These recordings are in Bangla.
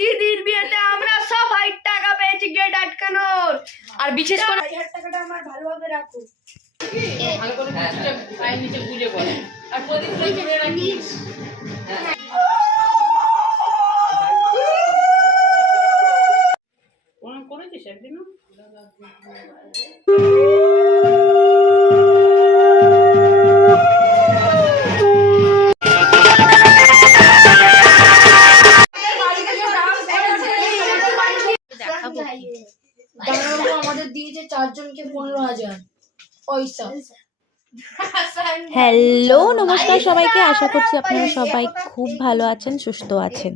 দিদির বিয়েতে আমরা সবাই টাকা পেয়েছি গেট আটকানোর। আর বিশেষ করে 1000 টাকাটা আমার ভালোভাবে রাখো। ভালো করে পায়ের নিচে গুজে বলে আর প্রদীপগুলো ধরে রাখিস। কোন করেছিস একদিনও? আমাদের দিয়েছে 4 জনকে 15,000 পয়সা। হ্যালো নমস্কার সবাইকে, আশা করছি আপনারা সবাই খুব ভালো আছেন, সুস্থ আছেন।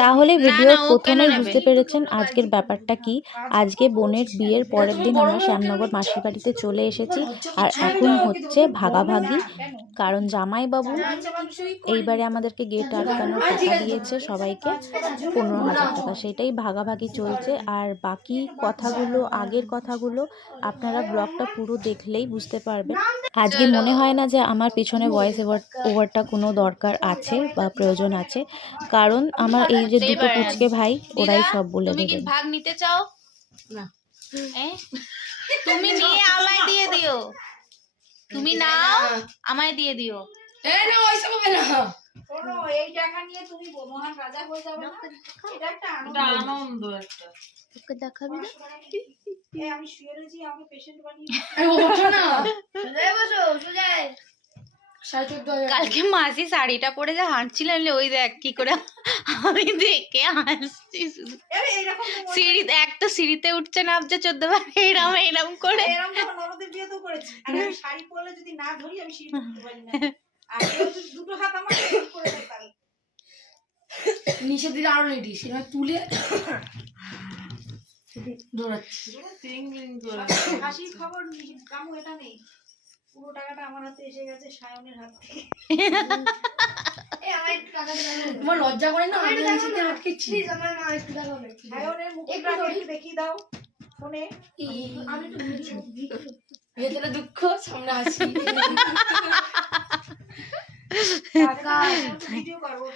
তাহলে ভিডিওর প্রথমে বুঝতে পেরেছেন আজকের ব্যাপারটা কি। আজকে বোনের বিয়ের পরের দিন আমরা শ্যামনগর মাসির বাড়িতে চলে এসেছি আর এখন হচ্ছে ভাগাভাগি, কারণ জামাইবাবু এইবারে আমাদেরকে গেট আটকানোর টাকা দিয়েছে সবাইকে 15,000 টাকা, সেটাই ভাগাভাগি চলছে। আর বাকি কথাগুলো, আগের কথাগুলো আপনারা ব্লগটা পুরো দেখলেই বুঝতে পারবেন। আজকে মনে হয় না যে আমার পিছনে ভয়েস ওভারটা কোনো দরকার আছে বা প্রয়োজন আছে, কারণ আমার এই যে দুটো পুচকে ভাই ওরাই সব বলে দেবে। তুমি কি ভাগ নিতে চাও? না, তুমি নিয়ে আমায় দিয়ে দিও। তুমি নাও, আমায় দিয়ে দিও। না ওইসব হবে না। শোনো, এই টাকা নিয়ে তুমি মহান রাজা হয়ে যাবে না। এটা একটা আনন্দ একটা। তোকে দেখাবি না? আমি শুয়ে রয়েছি, আমাকে পেশেন্ট বানিয়ে ওঠো না, বসো সোজায়। কালকে মাসি শাড়িটা পরে যা হাঁটছিল, ওই দেখ কি করে আমি দেখে হাসছি শুধু। সিঁড়ি এক তো সিঁড়িতে উঠছে নামছে 14 বার, এরম করে। এরকম যখন ননদের বিয়েতেও করেছি, আর আমি শাড়ি পরলে যদি না ধরি আমি সিঁড়ি উঠতে পারি না। আর দুটো হাত আমার করে দেয়, নিচে দিলে আরো লেডি সেটা তুলে হাসির খবর কামু এটা নেই। পুরো টাকাটা আমার হাতে এসে গেছে সায়নের হাত থেকে। তোমার লজ্জা করে না? সায়নের মুখটা একটু দেখিয়ে দাও ফোনে। আমি একটু ভেতরে দুঃখ, সামনে হাসি। ভিডিও করবো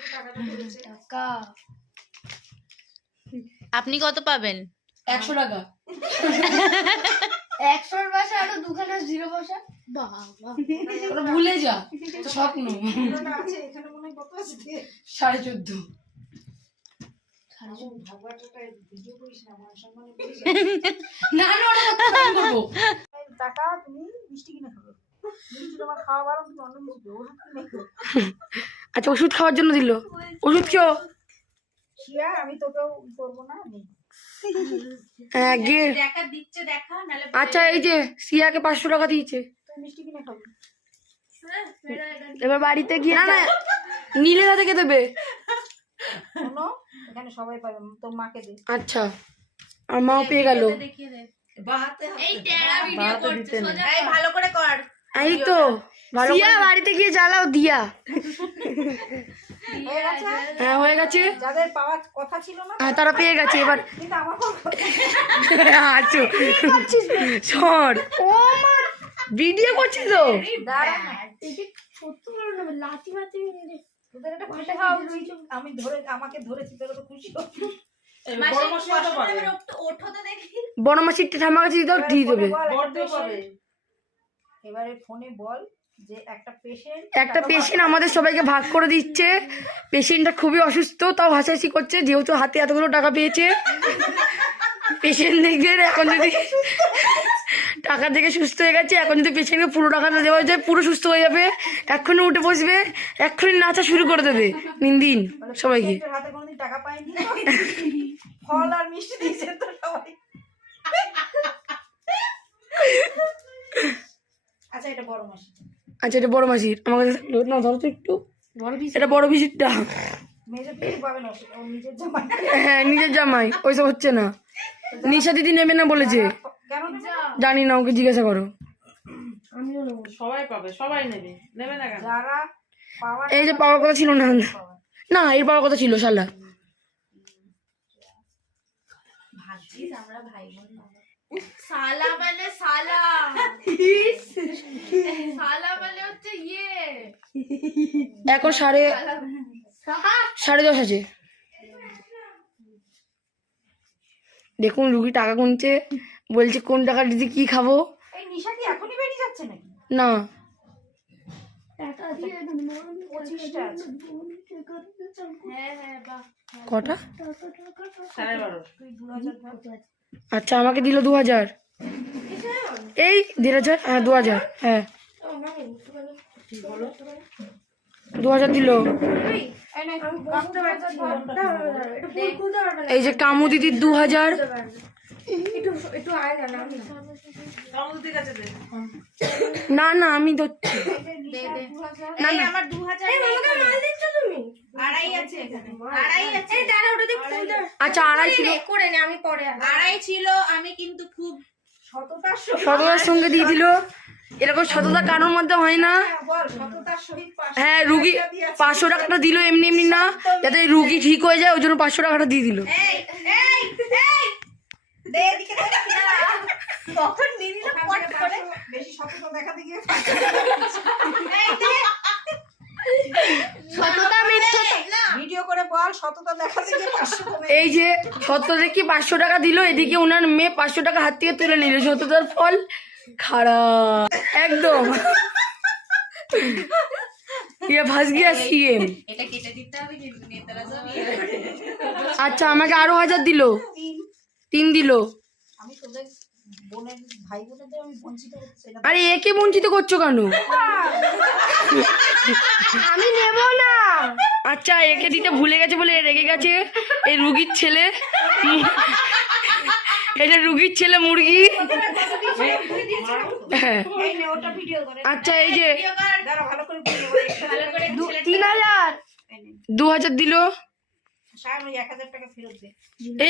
টাকা। আপনি কত পাবেন? 100 টাকা। 100 পয়সা আরো দুখানা 0 পয়সা। বাবা ওটা ভুলে যা, স্বপ্ন আছে এখানে মনে হয় কত আছে 14.5। ভিডিও করিস না, আমার সম্মানে করিস না। না ওটা করব টাকা। তুমি মিষ্টি কিনে খাবে, মিষ্টি তোমার খাওয়া বারণ, তুমি অন্য কিছু দেবো। ওষুধ কিনে খাও। আচ্ছা ওষুধ খাওয়ার জন্য দিল, ওষুধ খেও। শিয়া আমি তোকেও করবো না। দেখা দিচ্ছে, দেখা নালে। আচ্ছা এই যে সিয়াকে 500 টাকা দিয়েছে, তুই মিষ্টি কিনে খাবি। এবার বাড়িতে গিয়ে না নীলেদা থেকে দেবে। শোনো, এখানে সবাই পাবে, তোর মাকে দে। আচ্ছা, আর মাও পেয়ে গেল। এই টেরা ভিডিও করছে, সোজা এই ভালো করে কর। এই তো সিয়া বাড়িতে গিয়ে জ্বালাও দিয়া। হ্যাঁ হয়ে গেছে, যাদের পাওয়ার কথা ছিল না তারা পেয়ে গেছে। এবার আচ্ছা সর, ভিডিও করছিস তো? আমি ধরে, আমাকে ধরেছি, তোরা তো খুশি। বড় মাসির ঠাম্মা কাছে দিতে দিয়ে দেবে। এবারে ফোনে বল যে একটা পেশেন্ট আমাদের সবাইকে ভাগ করে দিচ্ছে। পেশেন্টটা খুবই অসুস্থ, তাও হাসাহাসি করছে যেহেতু হাতে এতগুলো টাকা পেয়েছে। পেশেন্ট দেখবে এখন যদি টাকা থেকে সুস্থ হয়ে গেছে, এখন যদি পেশেন্টকে পুরো টাকা না দেওয়া যায় পুরো সুস্থ হয়ে যাবে। এক্ষুনি উঠে বসবে, এক্ষুনি নাচা শুরু করে দেবে দিন সবাইকে। হাতে কোনোদিন টাকা পাইনি, ফল আর মিষ্টি দিয়েছে তো সবাই। আচ্ছা এটা বড় মাসি, আচ্ছা এটা বড় মাসির। আমার কাছে না ধরো তো একটু, এটা বড় পিসিরটা। হ্যাঁ নিজের জামাই, ওইসব হচ্ছে না। নিশা দিদি নেবে না বলেছে, জানি না, ওকে জিজ্ঞাসা করো। সবাই পাবে, সবাই নেবে, নেবে না কেন? এই যে পাওয়ার কথা ছিল না, না এর পাওয়ার কথা ছিল শালা। আমরা ভাই বোন সালা মানে সালা, সালা মানে হচ্ছে ইয়ে। এখন 10:30 আছে। দেখুন রুগী টাকা গুনছে, বলছে কোন টাকা দিদি কি খাবো। এই নিশা কি এখনই বেরিয়ে যাচ্ছে নাকি? না 25টা আছে। কটা? 12.5। আচ্ছা আমাকে দিল 2000, এই 1500, হ্যাঁ 2000, হ্যাঁ 2000 দিল। এই যে কামু দিদির 2000, না না আমি ধরছি, না না আমার 2000 আড়াই আছে এখানে, আড়াই আছে। আচ্ছা আড়াই ছিল, আড়াই ছিল, আমি কিন্তু খুব সততার সহিত সততার সঙ্গে দিয়ে দিল। এরকম সততা কারোর মধ্যে হয় না। বল, সততার সহিত 500 হ্যাঁ রুগী 500 টাকাটা দিল এমনি এমনি না, যাতে রুগী ঠিক হয়ে যায় ওই জন্য 500 টাকাটা দিয়ে দিল। এই এই এই দে এদিকে দে না, তখন নিয়ে নিল পট করে। বেশি সততা দেখাতে গিয়ে এই দে সততা মিথ্যা না, ভিডিও করে বল সততা দেখাতে গিয়ে 500 কমে। এই যে সত্য দেখি 500 টাকা দিল, এদিকে ওনার মেয়ে 500 টাকা হাত থেকে তুলে নিল। সততার ফল খারাপ একদম। ये फंस गया सीएम। এটা কেটে দিতে হবে কিন্তু নেতারা সব আচ্ছা আমাকে আরো 1000 দিল, 3 দিল। আমি তোদের বোনের ভাই বোনেদের আমি বঞ্চিত করছি না। আরে একে বঞ্চিত করছো কেন? আমি নেব না। আচ্ছা একে দিতে ভুলে গেছে বলে রেগে গেছে। এই রুগীর ছেলে, এটা রুগীর ছেলে মুরগি। হ্যাঁ। এই নে ওটা ভিডিও করে। আচ্ছা এই যে দাঁড়া ভালো করে ভিডিও করে, ভালো করে 3000, 2000 দিল। সাহেব ওই 1000 টাকা ফেরত দে।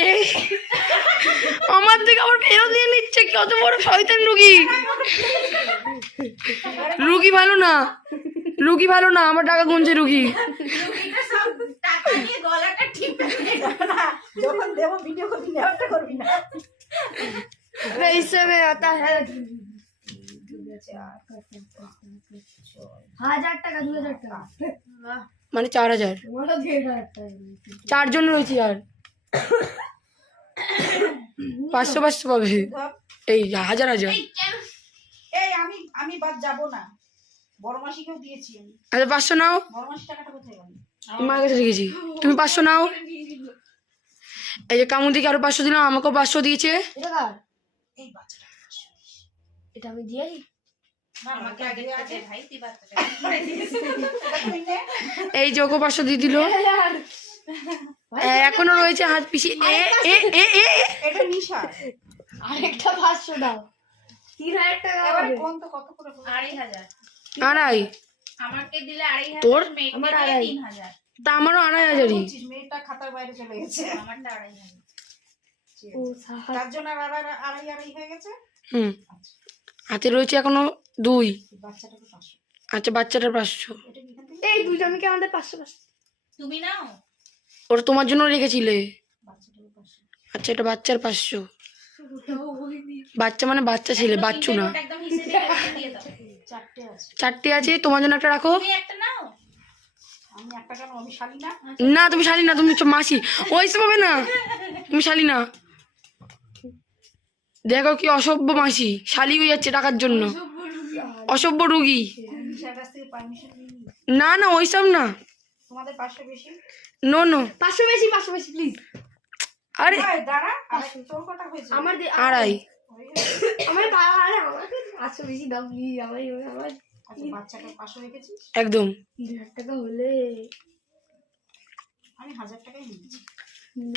এই আমার থেকে আবার ফেরত দিয়ে নিচ্ছে, কত বড় শয়তান রুগী। রুগী ভালো না, রুগী ভালো না, আমার টাকা গুনছে রুগী। এটা সব টাকা নিয়ে গলাটা টিপে না, যখন দেব ভিডিও করবি না, ওটা করবি না। ऐसे में आता है 1000 টাকা 2000 টাকা মানে 4000, 4 জন রয়েছে আর 500 500 পাবে। এই 1000 1000। এই আমি বাদ যাব না, বড় মাসিকেও দিয়েছি আমি। আচ্ছা 500 নাও, বড় মাসি টাকাটা কোথায় গেল? তোমার কাছে রেখেছি, তুমি 500 নাও। এই যে কামুন দিকে আরো 500 দিলাম, আমাকেও 500 দিয়েছে। এই বাচ্চাটা এটা আমি দিয়ে আমাকে আগে দে ভাই, তুই বাচ্চাটা এই যে ওকে 500 দিয়ে দিল। এখনো রয়েছে হাত পিছি। এ এ এ এ এটা নিশা। আরেকটা 500 দাও, 3000 টাকা এবারে হবে। কোন তো কত করে 2500। আড়াই আমাকে দিলে 2500, তোর? মেয়েকে আমার দিলে আড়াই। 3000। তা আমারও 2500ই। বলছিস মেয়েটা খাতার বাইরে চলে গেছে, আমারটা 2500। তার জন্য আড়াই হয়ে গেছে। হুম হাতে রয়েছে এখনো 2। বাচ্চাটাকে 500। আচ্ছা বাচ্চাটার 500। এটা কি এখান থেকে? এই দুজনকে আমাদের 500 তুমি নাও। ওটা তোমার জন্য রেখেছিলে। বাচ্চাটাকে 500। আচ্ছা এটা বাচ্চার 500। বাচ্চা মানে বাচ্চা ছেলে, বাচ্চু না। একদম হিসেবে দিয়ে দাও। 4টে আছে। 4টে আছে, তোমার জন্য একটা রাখো। তুমি একটা নাও। আমি একটা কেন, আমি শালি না? না তুমি শালি না, তুমি মাসি। ওইসব হবে না, তুমি শালি না। দেখো কি অসভ্য মাসি, শালি হয়ে যাচ্ছে টাকার জন্য, অসভ্য রুগী। নিশার কাছ থেকে পারমিশন নিই। না না ওইসব না, তোমাদের 500 বেশি? নো নো 500 বেশি প্লিজ। আরে এই দাঁড়া, তোর কটা হয়েছে? আমার আড়াই। আমার 500 বেশি দাও প্লিজ। আমার আচ্ছা বাচ্চাটা 500 রেখেছিস? একদম 3000 টাকা হলে আমি 1000 টাকাই নিচ্ছি।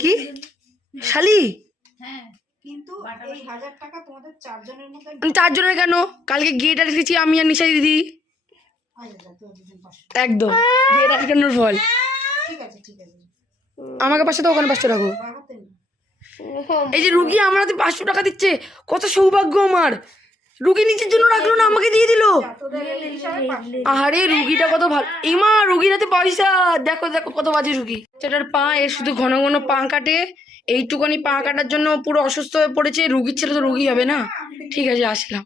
কি শালি? হ্যাঁ কিন্তু এই 1000 টাকা তোমাদের 4 জনের মধ্যে 4 জনের কেন? কালকে গেট রেখেছি আমি আর নিশা দিদি। আচ্ছা তো দুজন 500। একদম গেট আটকানোর ফল। ঠিক আছে ঠিক আছে। আমাকে 500 দাও, ওখানে 500 রাখো। বাগাতে না। এই যে রুগী আমার হাতে 500 টাকা দিচ্ছে, কত সৌভাগ্য আমার। রুগী নিজের জন্য রাখলো না, আমাকে দিয়ে দিল। তোদের এই হিসাবে 500। আরে রুগীটা কত ভালো। ইমা রুগীর হাতে পয়সা, দেখো দেখো কত বাজে রুগী। সেটার পা এর শুধু ঘন ঘন পা কাটে, এইটুকানি পা কাটার জন্য পুরো অসুস্থ হয়ে পড়েছে। রুগীর ছেলে তো রুগী হবে না। ঠিক আছে আসলাম।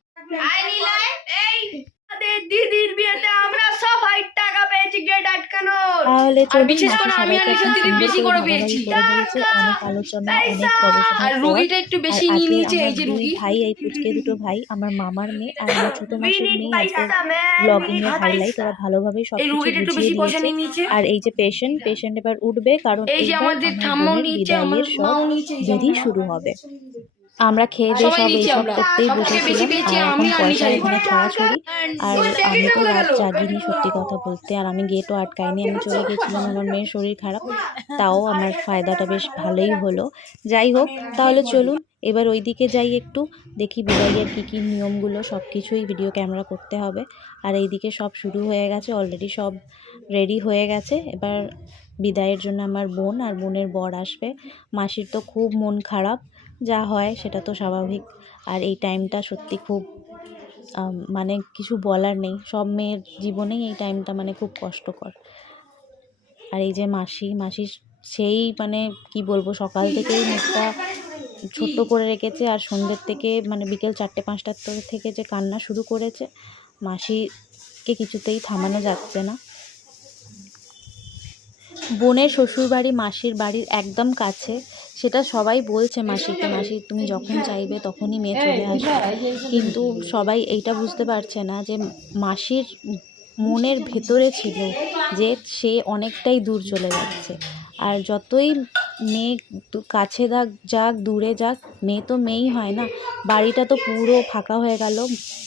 দিদির বিয়েতে আমরা সবাই টাকা পেয়েছি গেট আটকানোর। তাহলে আর চলুন বিশেষ মাসি করে আমি আর সবাইকে নিশা দিদি সুন্দর বেশি করে করে ভাগাভাগি পেয়েছি। করে দিয়েছে, অনেক আলোচনা অনেক গবেষণার আর পর। রুগীটা একটু আর বেশি নিয়ে আজকে নিয়েছে, আমার এই যে দুই রুগী। ভাই, এই পুচকে দুটো ভাই, আমার মামার মেয়ে আর আমার ছোট মাসির বিনিত মেয়ে, পয়সা আজকে দামে, ব্লগিং এর বিনিত হাইলাইট পয়সা। ওরা ভালোভাবে এই সবকিছু রুগীটা একটু বুঝিয়ে বেশি পয়সা দিয়েছে। নিয়ে নিয়েছে। আর এই যে পেশেন্ট এবার উঠবে, কারণ এই যে এইবার আমাদের আমার ঠাম্মাও বোনের নিচে, আমার বিদায়ের সব মাও নিচে, এই যে বিধি আমার শুরু হবে। আমরা খেয়ে দিয়ে সবাই সব নিচে এইসব আমরা। করতেই সবথেকে বেশি বসেছিলাম, পেয়েছি আর এখন আমি আর পয়সার নিশা। এখানে ছড়াছড়ি। আর আমি তো রাত জাগিনি সত্যি কথা বলতে, আর আমি গেটও আটকাইনি, আমি চলে গেছিলাম, আমার মেয়ের শরীর খারাপ, তাও আমার ফায়দাটা বেশ ভালোই হলো। যাই হোক, তাহলে চলুন এবার ওইদিকে যাই, একটু দেখি বিদায়ের কী কী নিয়মগুলো, সব কিছুই ভিডিও ক্যামেরা করতে হবে। আর এইদিকে সব শুরু হয়ে গেছে, অলরেডি সব রেডি হয়ে গেছে। এবার বিদায়ের জন্য আমার বোন আর বোনের বর আসবে। মাসির তো খুব মন খারাপ, যা হয় সেটা তো স্বাভাবিক। আর এই টাইমটা সত্যি খুব মানে কিছু বলার নেই, সব মেয়ের জীবনেই এই টাইমটা মানে খুব কষ্টকর। আর এই যে মাসি সেই মানে কি বলবো, সকাল থেকেই মুখটা ছোট্ট করে রেখেছে, আর সন্ধ্যের থেকে মানে বিকেল 4-5টার থেকে যে কান্না শুরু করেছে, মাসিকে কিছুতেই থামানো যাচ্ছে না। বোনের শ্বশুরবাড়ি মাসির বাড়ির একদম কাছে, সেটা সবাই বলছে মাসিকে, মাসি তুমি যখন চাইবে তখনই মেয়ে চলে আসবে, কিন্তু সবাই এইটা বুঝতে পারছে না যে মাসির মনের ভেতরে ছিল যে সে অনেকটাই দূর চলে যাচ্ছে। আর যতই মেয়ে কাছে যাক দূরে যাক, মেয়ে তো মেয়েই হয় না। বাড়িটা তো পুরো ফাঁকা হয়ে গেল,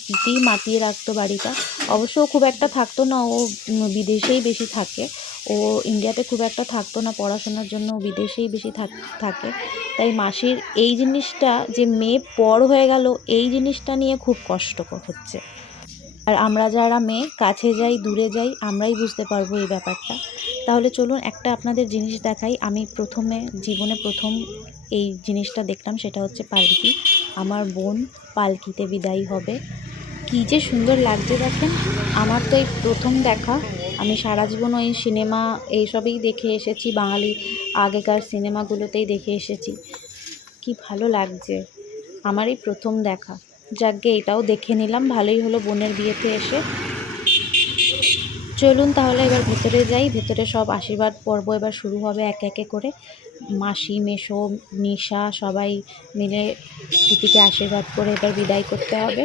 প্রীতি মাতিয়ে রাখতো বাড়িটা। অবশ্য খুব একটা থাকতো না, ও বিদেশেই বেশি থাকে, ও ইন্ডিয়াতে খুব একটা থাকতো না, পড়াশোনার জন্য বিদেশেই বেশি থাকে। তাই মাসির এই জিনিসটা যে মেয়ে পর হয়ে গেল, এই জিনিসটা নিয়ে খুব কষ্ট হচ্ছে। আর আমরা যারা মেয়ে কাছে যাই দূরে যাই, আমরাই বুঝতে পারবো এই ব্যাপারটা। তাহলে চলুন একটা আপনাদের জিনিস দেখাই। আমি জীবনে প্রথম এই জিনিসটা দেখলাম, সেটা হচ্ছে পালকি। আমার বোন পালকিতে বিদায়ী হবে, কী যে সুন্দর লাগছে দেখেন। আমার তো এই প্রথম দেখা, আমি সারা জীবন ওই সিনেমা এইসবেই দেখে এসেছি, বাঙালি আগেকার সিনেমাগুলোতেই দেখে এসেছি। কি ভালো লাগছে, আমার এই প্রথম দেখা। যাকগে এটাও দেখে নিলাম, ভালোই হলো বোনের বিয়েতে এসে। চলুন তাহলে এবার ভেতরে যাই, ভেতরে সব আশীর্বাদ পর্ব এবার শুরু হবে একে একে করে। মাসি, মেসো, নিশা সবাই মিলে প্রীতিকে আশীর্বাদ করে এবার বিদায় করতে হবে।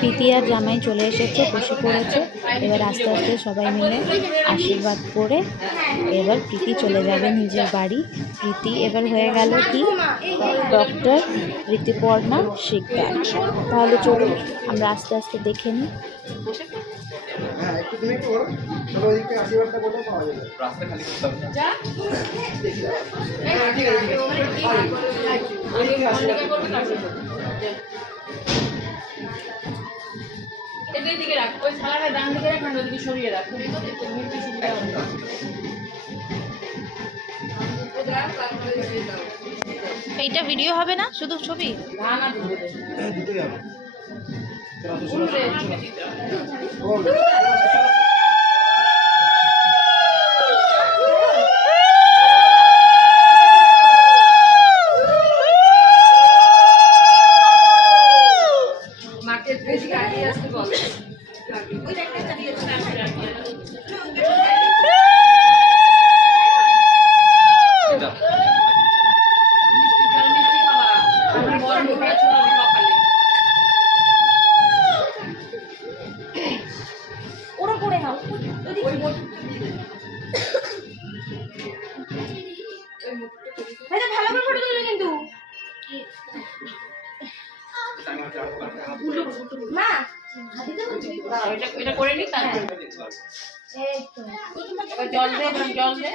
প্রীতি আর জামাই চলে এসেছে, বসে পড়েছে। এবার আস্তে আস্তে সবাই মিলে আশীর্বাদ করে এবার প্রীতি চলে যাবে নিজের বাড়ি। প্রীতি এবার হয়ে গেল কি ডক্টর ঋতুপর্ণা শিকদার। তাহলে চলুন আমরা আস্তে আস্তে দেখে নিই। এদিকে রাখ, ওই থালাটা ডান দিকে রাখ, ওদিকে সরিয়ে রাখ। এইটা ভিডিও হবে না, শুধু ছবি? না না, দুটোই হবে। মাকে বেশি কাটিয়ে আসতে বল। এটা করে নি, তারপর জল দে, জল দে।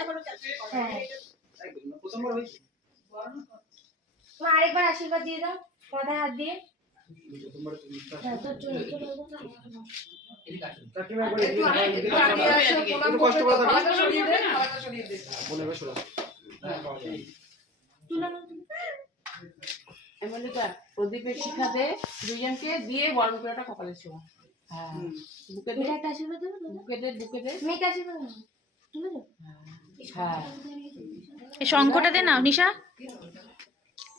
আরেকবার আশীর্বাদ দিয়ে দাও, মাথায় হাত দিয়ে। প্রদীপের শিখা দে দুইজনকে দিয়ে, বরণ করাটা কপালের ছোঁয়া। হ্যাঁ, বুকে দে, আশীর্বাদ দেবো, বুকে দে, বুকে দে। মেয়েকে আশীর্বাদ দেবো। হ্যাঁ, এই শঙ্খটা দে না নিশা।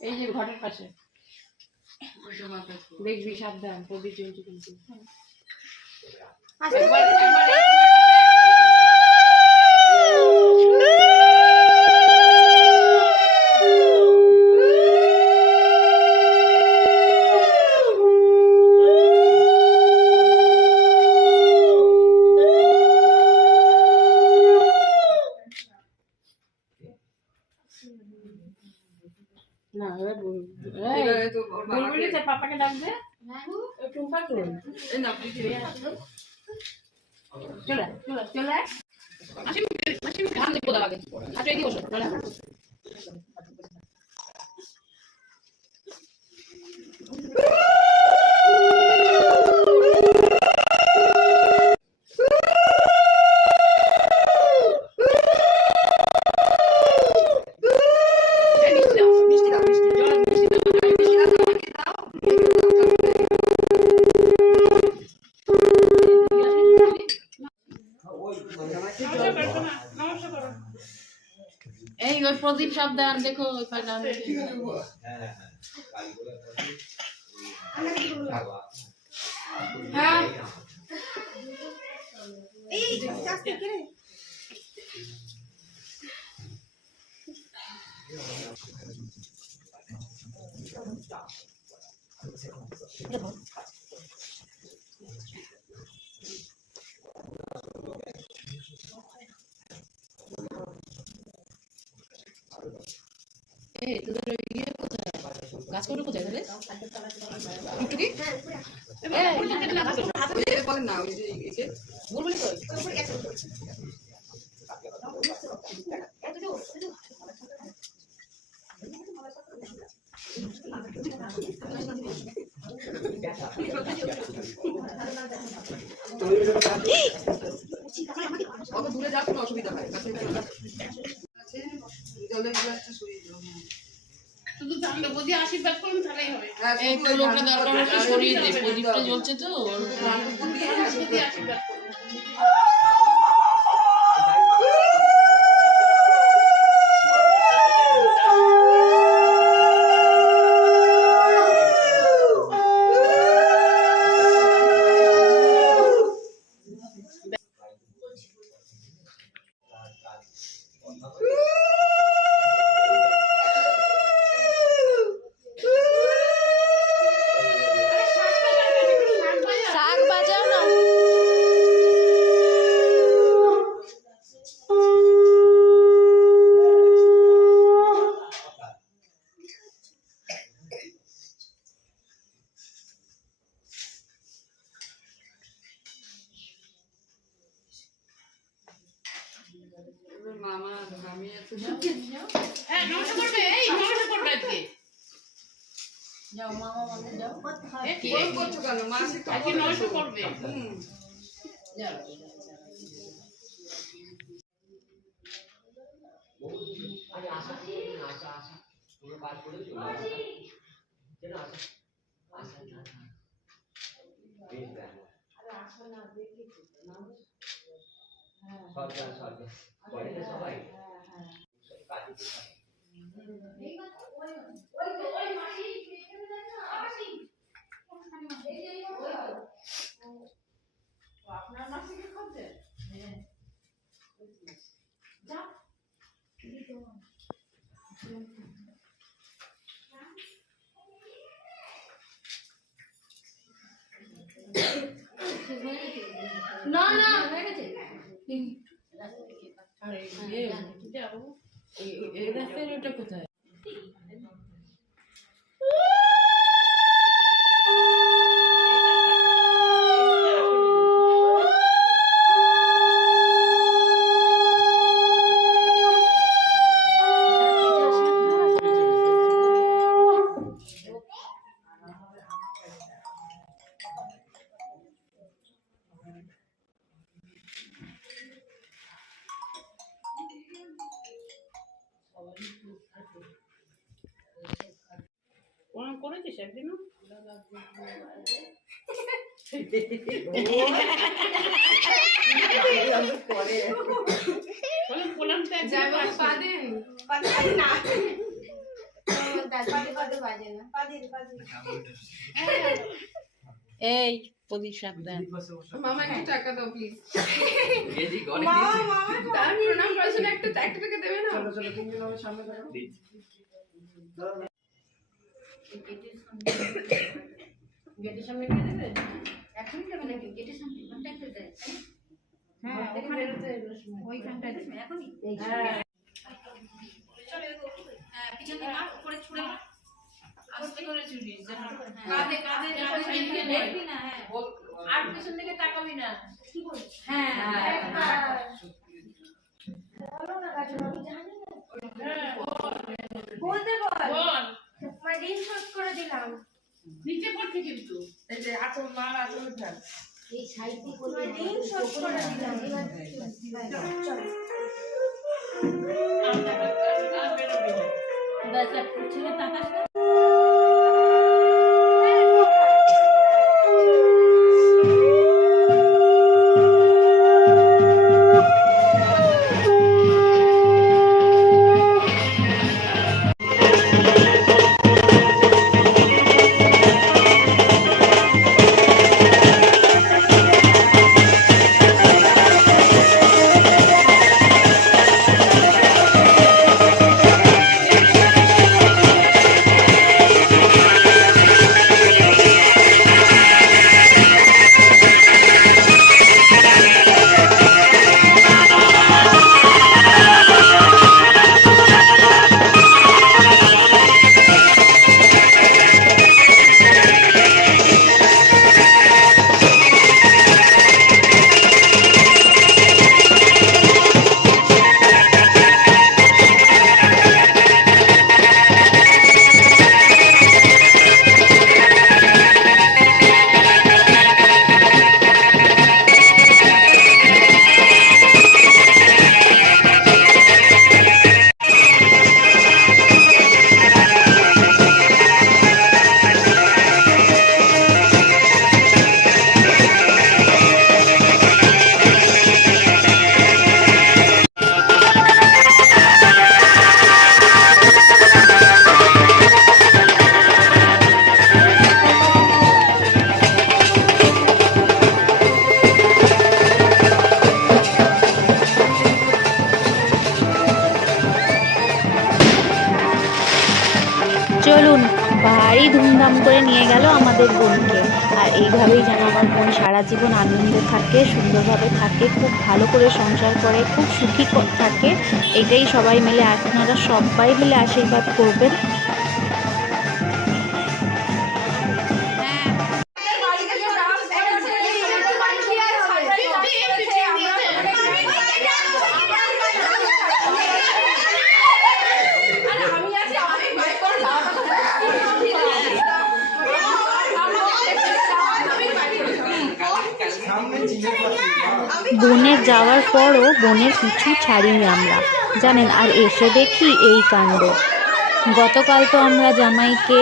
এই যে ঘরের পাশে দেখবি, সাবধান, প্রদীপ জ্বলছে কিন্তু। না এবার বলবি তোর পাপাকে ডাকবে। টুম্পা কই? চলে চলে চলে আসি আসি ধান দেখবো দাঁড়াবে। আচ্ছা এই বসো চলে। এই ওই প্রদীপ সাবধান, দেখো হ্যাঁ কাজ করবে কোথায় তাহলে টুকটুকি বলেন না, ওই যে বলবি তো অত দূরে যাওয়ার কোনো অসুবিধা হয় শুধু জানলে বুঝি আশীর্বাদ করুন তাহলেই হবে। এই লোকটা দরকার হলে সরিয়ে দে, প্রদীপটা জ্বলছে তো আশীর্বাদ করুন। শাক বাজাও না। হ্যাঁ নমস্কার করবে, এই নমস্কার করবে আজকে। যাও মামা বলে যাও। কি করছো কেন? মা আজকে নমস্কার করবে। যাও আরে আশা আশা আশা পুরো কাজ করে চলে আসা যেন আশা আশা না বেশ দেন আরে আশা না দেখি না সব জান করে না সবাই সব কাজ ওই মাসি এখানে যান না মাসি এই যে ওই তো আপনার মাসিকে খাবে হ্যাঁ যা না না হয়ে গেছে। আরে যাও এই রাস্তায় ওটা কোথায়? করেছিস একদিনও? এই প্রদীপ সাবধান। মামা একটু টাকা দাও প্লিজ। গেজি গনে তার প্রণাম করার জন্য একটা টাকা দেবে না? গেটের সামনে দিয়ে দেবে? এখনই দেবে নাকি? গেটের সামনে কোনটায় দেবে? হ্যাঁ, ওখানে ওইখানটায় দেবে এখনই। হ্যাঁ। পিছন থেকে মার, উপরে ছুঁড়ে মার। আস্তে করে ছুড়িস, যেন কাঁধে ঝুলিয়ে দেখবি না। হ্যাঁ, আর পিছন থেকে তাকাবি না। কি বলিস? হ্যাঁ, বলো না গাজর, আমি জানি না। বলতে বল। আমার ঋণ শোধ করে দিলাম। নিচে পড়ছে কিন্তু। এই যে আঁচল মার, আঁচল ঢাল। এই সাইডে করে ঋণ শোধ করে দিলাম। চল। বাচ্চা পুছিয়ে তাকাস না। চলুন, ভারী ধুমধাম করে নিয়ে গেল আমাদের বোনকে। আর এইভাবেই যেন আমার বোন সারা জীবন আনন্দে থাকে, সুন্দরভাবে থাকে, খুব ভালো করে সংসার করে, খুব সুখী থাকে। এটাই সবাই মিলে, আপনারা সবাই মিলে আশীর্বাদ করবেন। বোনের যাওয়ার পরও বোনের পিছু ছাড়িনি আমরা, জানেন। আর এসে দেখি এই কাণ্ড। গতকাল তো আমরা জামাইকে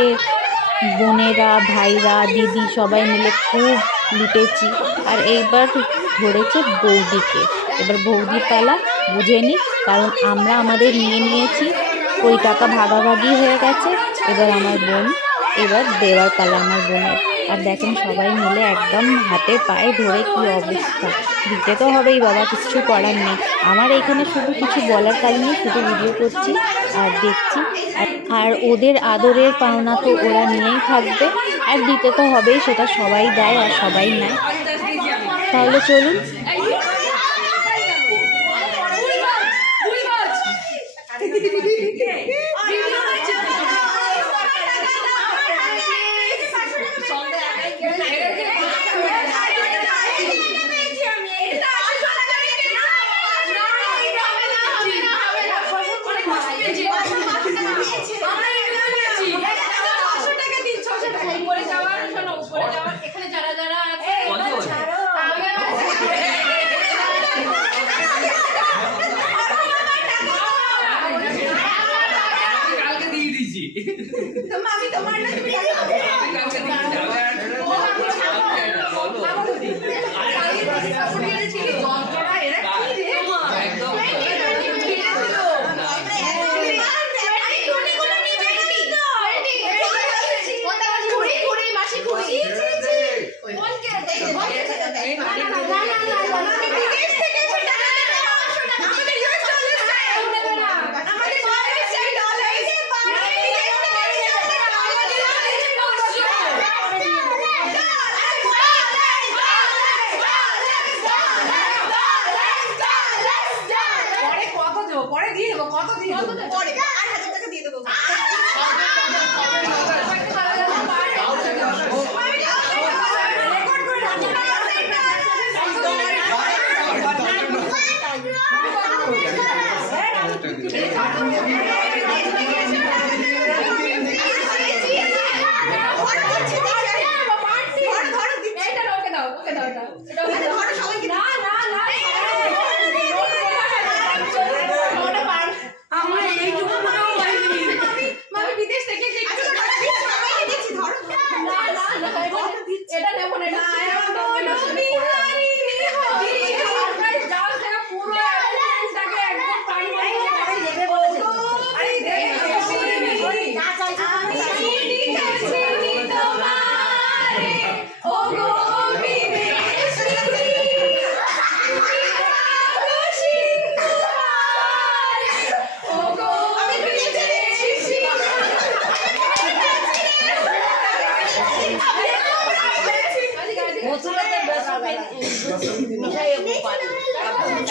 বোনেরা, ভাইরা, দিদি সবাই মিলে খুব লুটেছি। আর এইবার ধরেছে বৌদিকে। এবার বৌদির পালা, বুঝে নি। কারণ আমরা আমাদের নিয়ে নিয়েছি, ওই টাকা ভাগাভাগি হয়ে গেছে। এবার আমার বোন, এবার দেওয়ার পালা আমার বোনের। আর দেখেন সবাই মিলে একদম হাতে পায়ে ধরে কি অবস্থা। দিতে তো হবেই বাবা, কিচ্ছু করার নেই। আমার এখানে শুধু কিছু বলার কাজ নেই, শুধু ভিডিও করছি আর দেখছি। আর ওদের আদরের পাওনা তো ওরা নিয়েই থাকবে, আর দিতে তো হবেই, সেটা সবাই দেয় আর সবাই নেয়। তাহলে চলুন। এখানে যারা যারা আছে দিয়ে দেবো, কত দিয়ে দেবো? পরে 8,000 টাকা দিয়ে দেবো।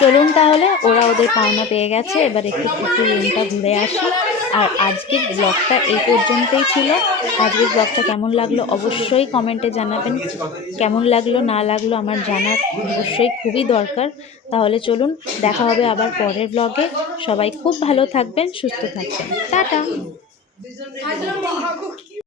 চলুন তাহলে, ওরা ওদের পাওনা পেয়ে গেছে, এবার একটু রুমটা ঘুরে আসি। আর আজকের ব্লগটা এই পর্যন্তই ছিল। আজকের ব্লগটা কেমন লাগলো অবশ্যই কমেন্টে জানাবেন। কেমন লাগলো না লাগলো আমার জানার অবশ্যই খুবই দরকার। তাহলে চলুন, দেখা হবে আবার পরের ব্লগে। সবাই খুব ভালো থাকবেন, সুস্থ থাকবেন, টাটা।